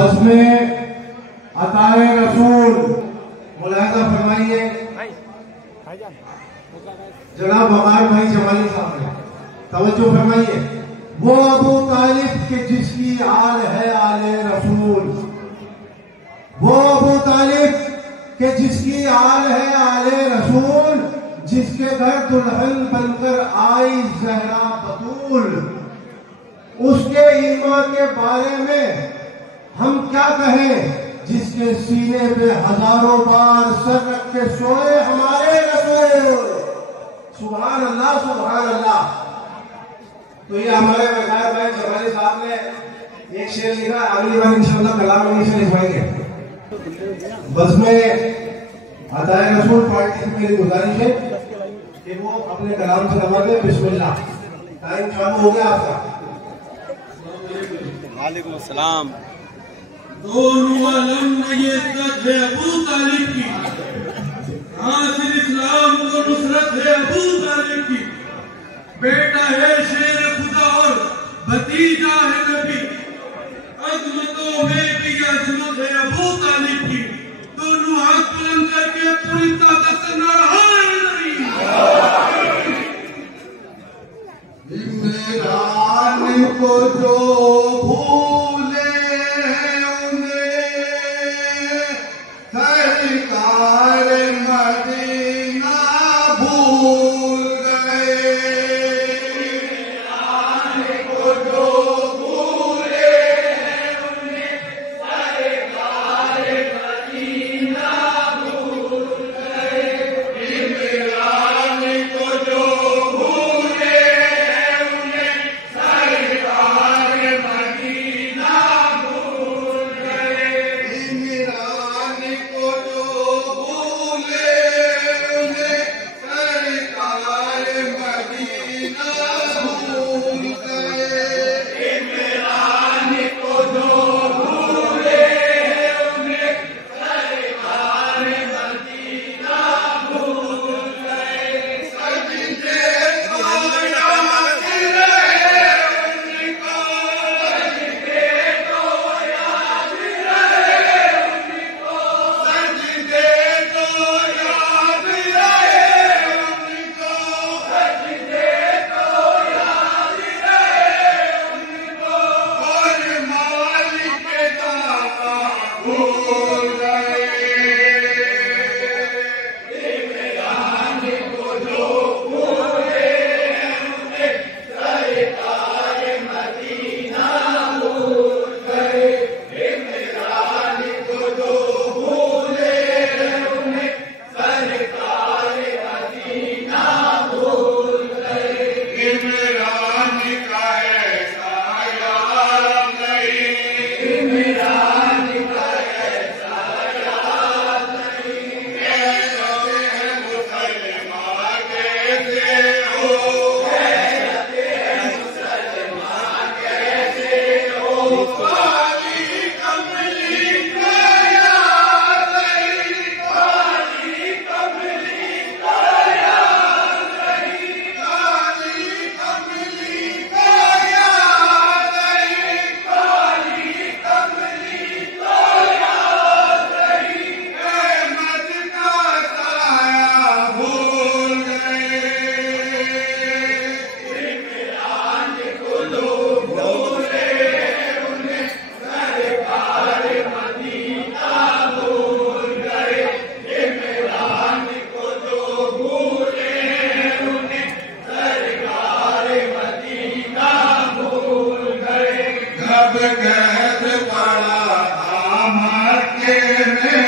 बज़्म अताए रसूल मुलाहिजा फरमाइए जनाब हमारे भाई जमाली साहब ने तवज्जो फरमाइए। वो अबू तालिब के जिसकी आल है आले रसूल, वो अबू तालिब के जिसकी आल है आले रसूल, जिसके घर दुल्हन बनकर आई ज़हरा बतूल। उसके ईमान के बारे में हम क्या कहें, जिसके सीने पे हजारों बार सर रख के सोए हमारे रसूल। सुभान अल्लाह सुभान अल्लाह। तो ये हमारे वज़ायर भाई जमाली साहब ने एक शेर लिखा, अगली बार इंशाअल्लाह कलाम उन्हीं से लिखवाएंगे। बज़्म अताए रसूल पार्टी से मेरी गुजारिश है कि वो अपने कलाम से नवाज दे। बिस्मिल्लाह, टाइम चालू हो गया आपका। वालेकुम अस्सलाम। दोनों आलम में ये इज्जत है अबू तालिब की, हासिल इस्लाम को नुसरत है अबू तालिब की। बेटा है शेर खुदा और भतीजा है नबी, अजमतों में भी अजमत है अबू तालिब की। दोनों हाथ बुलंद करके पूरी ताकत से नारायण इमरान को जो भूले सरकार मदीना भूल गए। इमरान को जो भूले उन्हें सरकार मदीना भूल गए। इमरान को जो भूले उन्हें सरकार मदीना भूल गए। इमरान को जो भूले उन्हें सरकार मदीना भूल गए। इमरान को जो भूले उन्हें सरकार मदीना भूल गए। सजदे तो याद रहे उनको, सजदे तो याद रहे उनको, सजदे तो याद रहे उनको, सजदे तो याद रहे उनको। और मालिक दाता भूल गए। इमरान को जो भूले उन्हें सरकार मदीना भूल गए। इमरान को जो भूले उन्हें सरकार मदीना भूल गए। इमरान का ऐसा याद नहीं, इमरान का ऐसा याद नहीं। कहते हैं मुसलमान कैसे हो, कहते हैं मुसलमान कैसे हो। काली कमली का याद नहीं, काली कमली का याद नहीं, काली कमली का याद नहीं, काली कमली का याद नहीं। अहमद का साया भूल गए। इमरान को जो भूले उन्हें सरकार मदीना भूल गए। इमरान को जो भूले उन्हें सरकार मदीना भूल गए। कब कैद पड़ा था मक्के में,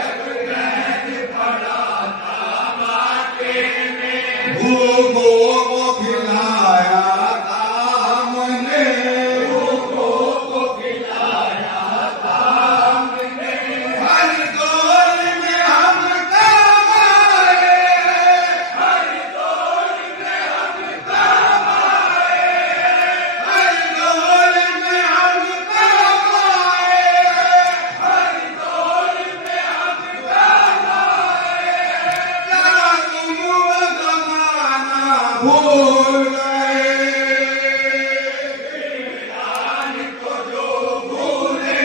कब कैद पड़ा था मक्के में। भूखों को खिलाया था हमने, भूखों को खिलाया था हमने। हर दौर में हम काम आए, हर दौर में हम काम आए, हर दौर में हम काम आए, हर दौर में हम काम आए। क्या तुम वो ज़माना भूल गए। इमरान को जो भूले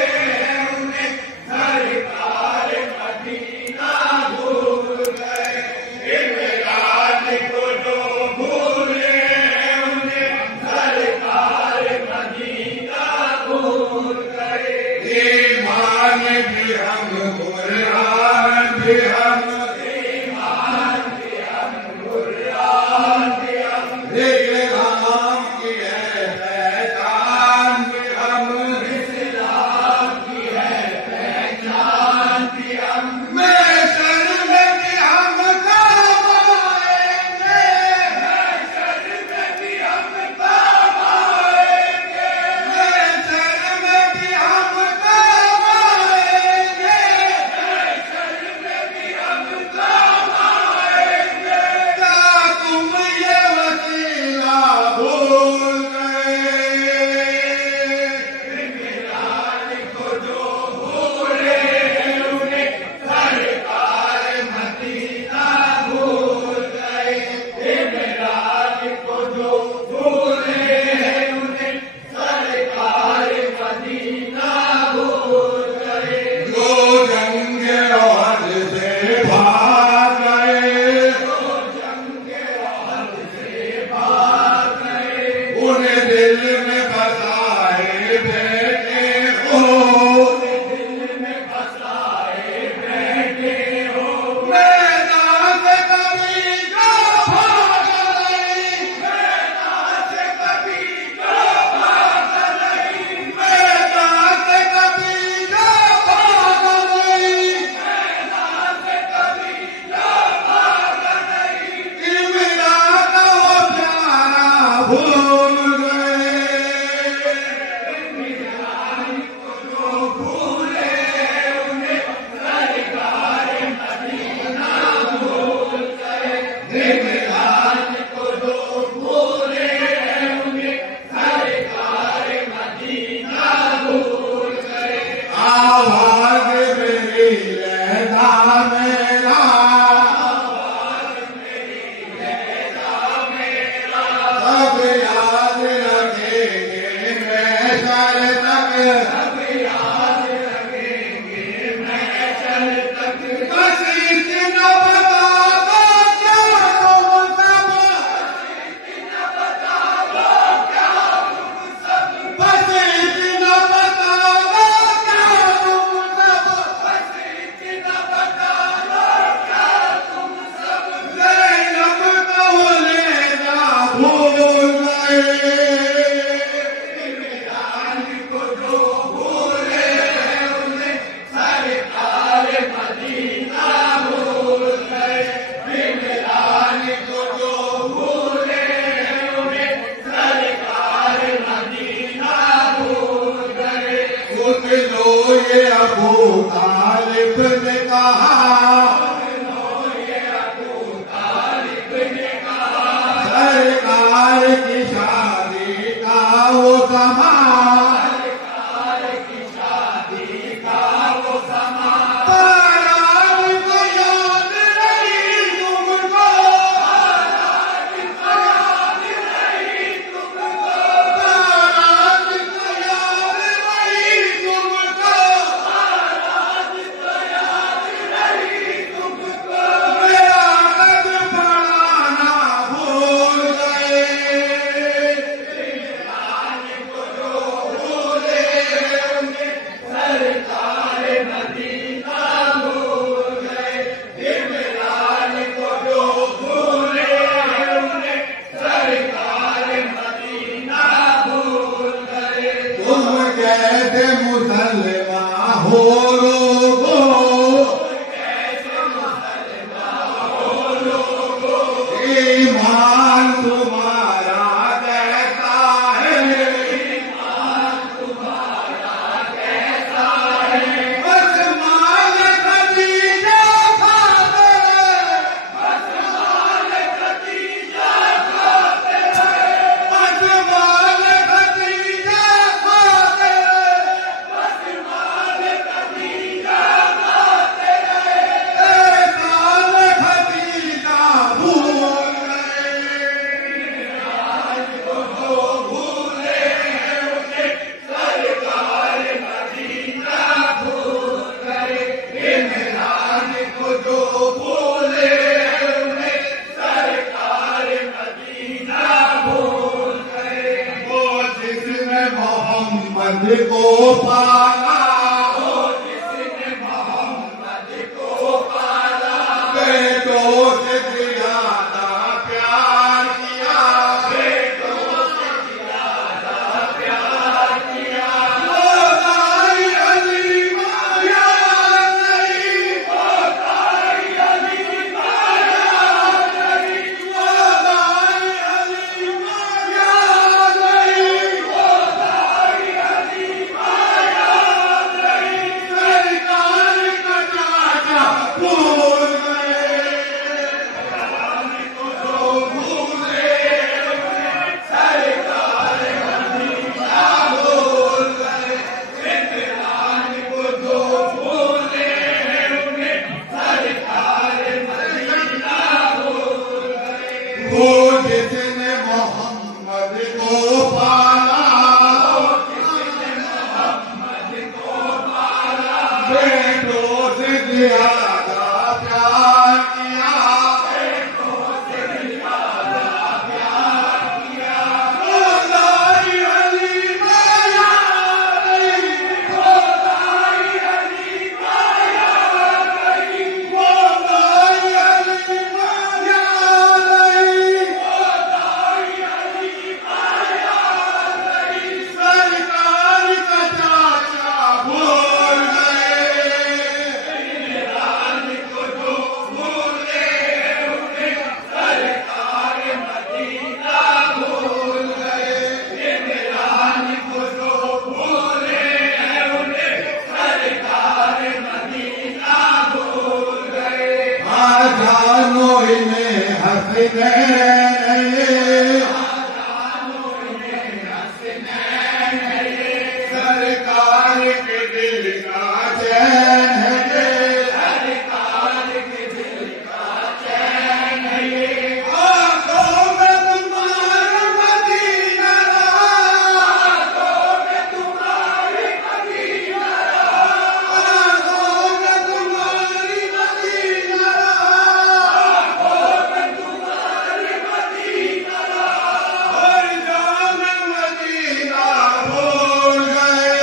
को पाला, जिसने मोहम्मद को पाला, बेटों से ज्यादा प्यार किया, बेटों से ज्यादा प्यार किया। मोदाई अली माया नहीं, मोदाई अली माया नहीं, मोदाई अली माया नहीं, मोदाई अली माया नहीं। सरकार का चाचा भूल गए, सरकार को जो भूले, सरकार मदीना भूल गए, इमरान को जो भूले उन्हें सरकार मदीना भूल गए। वो जिसने मोहम्मद को पाला, जिसने मोहम्मद को पाला, बेटों से ज्यादा प्यार किया, बेटों से ज्यादा प्यार किया। मोदाई अली माया नहीं, मोदाई अली माया नहीं, मोदाई अली माया नहीं, मोदाई अली माया नहीं। सरकार का चाचा भूल गए, इमरान को जो भूले उन्हें सरकार मदीना भूल गए, इमरान को जो भूले उन्हें सरकार मदीना भूल गए। आजानो इन्हें हसनैन, आजानो इन्हें हसनैन है, सरकार के दिल का चैन है ये, सरकार के दिल का चैन है ये। आंखों में तुम्हारे मदीना रहा, आंखों में तुम्हारी मदीना रहा, आंखों में तुम्हारी मदीना रहा, आंखों में तुम्हारी मदीना रहा। और जान मदीना भूल गए,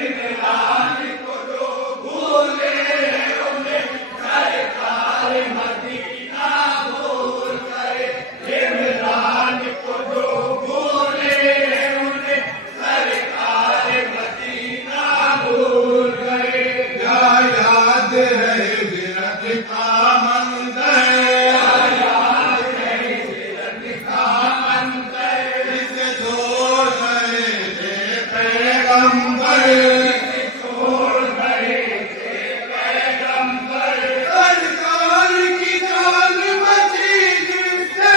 इमरान को जो भूले उन्हें सरकार मदीना भूल गए, इमरान को जो भूले उन्हें सरकार मदीना भूल गए। क्या याद है हिजरत का मंजर, क्या याद है हिजरत का मंजर, जिसे छोड़ गए थे पैगंबर, जिसे छोड़ गए थे पैगंबर। सरकार की जान बची जिससे,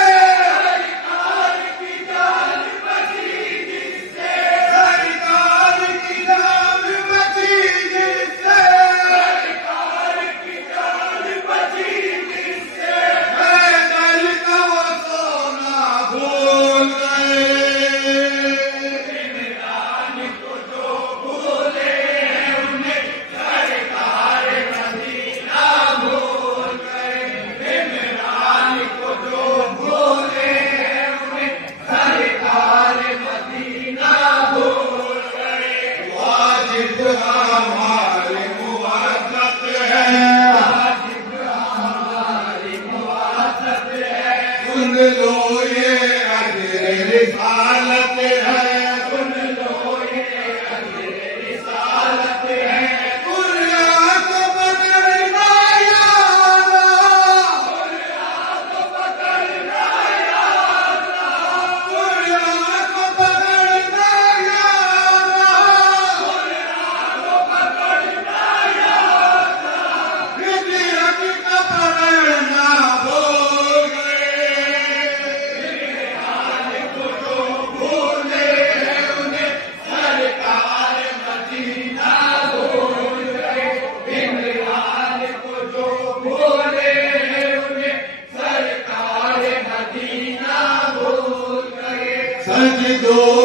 सरकार की जान बची जिससे, सरकार की जान बची जिससे, सरकार की जान बची जिससे। पैदल का वो सोना भूल गए, इमरान को जो भूले उन्हें सरकार मदीना भूल गए, इमरान को जो भूले उन्हें सरकार मदीना भूल गए। वाजिब हमारी मुवाफ़क़त है, वाजिब हमारी मुवाफ़क़त है, सुन लो ये अजर रिसालत है, सुन लो ये अजर रिसालत है। कुर्या को पकड़ना यारा, कुर्या को पकड़ना यारा, कुर्या को पकड़ना यारा, कुर्या को पकड़ना यारा। हिजरत का पकड़ना भूल गए, इमरान को जो भूले उन्हें सरकार मदीना भूल गए, इमरान को जो भूले उन्हें सरकार मदीना भूल गए। सजदों